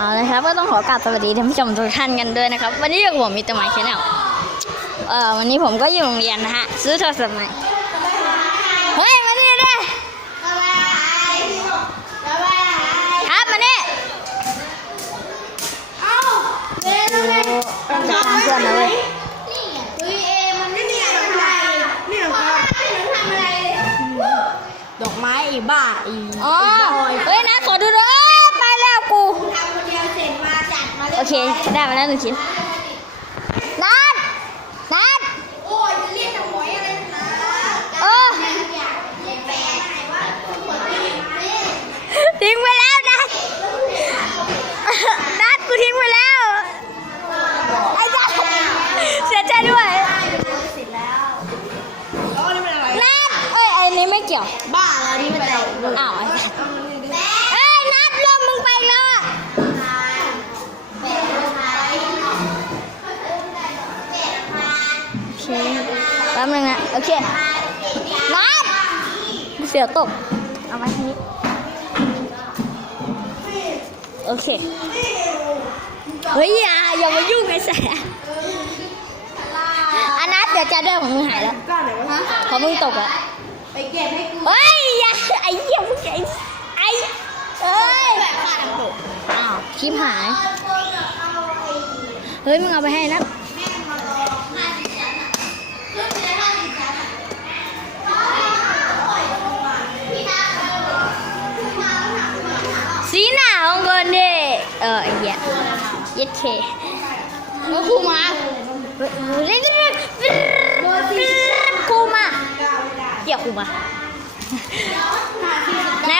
เอาเลยครับก็ต้องขอกราบสวัสดีท่านผู้ชมทุกท่านกันด้วยนะครับ วันนี้อยู่กับผมมีตัวใหม่ชแนลเอ่อวันนี้ผมก็อยู่โรงเรียนนะฮะซื้อโทรศัพท์ใหม่เฮ้ยมานี่ดิครับมานี่ต้องจัดการเพื่อนนะเว้ยดอกไม้ไอ้บ้าไอ้อ๋อเฮ้ยนะขอดูด้วยเอ้ยไปแล้วกูโอเค ได้มาแล้วหนึ่งชิ้นนัดนัดเออทิ้งไปแล้วนัดนัดกูทิ้งไปแล้ว ไอ้นัดเสียใจด้วยแล้วอันนี้เป็นอะไรนัดเอ้ยไอ้นี้ไม่เกี่ยว บ้าแล้วนี่มันแตกเลยอ้าวไอ้สัส ป๊บนึงนะโอเคนัดเสียวตก เอาไว้ทีนี้ โอเค เฮ้ยอย่าอย่ามายุ่งไอ้แสอันนัดเดี๋ยวจะด้วยของมึงหายแล้วก้าไหนวะเพราะมึงตกอะไปเก็บให้กูเฮ้ยอย่าไอ้เหี้ยมึงไอ้ไอ้เอ้ยอ้าวคลิปหาย เฮ้ยมึงเอาไปให้นะ สีหน้าของคนดิเออไอ้เหี้ยยัดเคแล้วครูมาเรูมาเดี๋ยวครูมานายครู